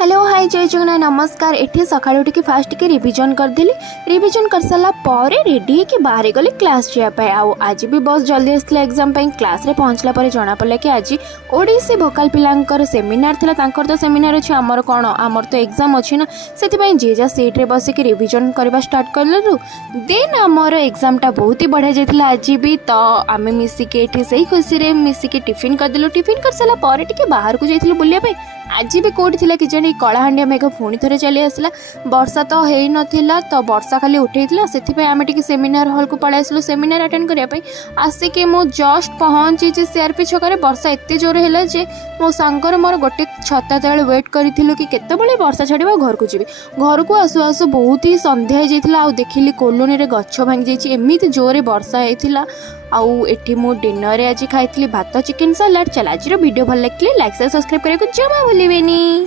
Hello hi जय जगन्नाथ नमस्कार। एठी सकाळ उठी फास्ट के रिवीजन करदेली। रिवीजन कर सारा पर रेडी के बाहर गली क्लास जाए। आज भी बस जल्दी आसला एग्जाम क्लास रे पहुँचला पर जना पड़ा कि आज ओडिसी भोकाल पिलांकर सेमिनार थिला। तांकर तो सेमिनार अछि, आमर कोन आमर तो एग्जाम अछि ना, सेति जे जा सीट रे बसिक रिवीजन करबा स्टार्ट करलु। देन आमर एग्जाम टा बहुत ही बढ़िया जाइतिला आज भी। तो आमे मिसिके एठी सही खुशी रे मिसिके टिफिन करदेलु। टिफिन कर सारा पर टिके बाहर को जाइतिलु बुलिया पे। आज भी कोठी थिला कि जानी कलाहांडिया मेघ पुणी थे चली आसला। वर्षा तो है नथिला, तो वर्षा खाली उठेइतिला, सेति आमे टिके सेमिनार हॉल को पळै आसलु सेमिनार अटेंड करिया पे। आसिके मो जस्ट पहुंची जे सीआरपी छकरे वर्षा एते जोर हैला जे मो सांगर मोर गोटे छता तळे वेट करिथिलु कि केते बळे वर्षा छाडिबा घर को जीवी। घर को आसु आसु बहुत ही संध्या हो जाइतिला। आ देखिली कॉलोनी रे गच्छ भांगी जाइछि, एमिति जोरे वर्षा हेतिला। आउ एठी मो डिनर रे आज खाइथिली भात चिकन सलाड। चल आज वीडियो भल लागले लाइक सब्सक्राइब करके जमा भूलिबेनी।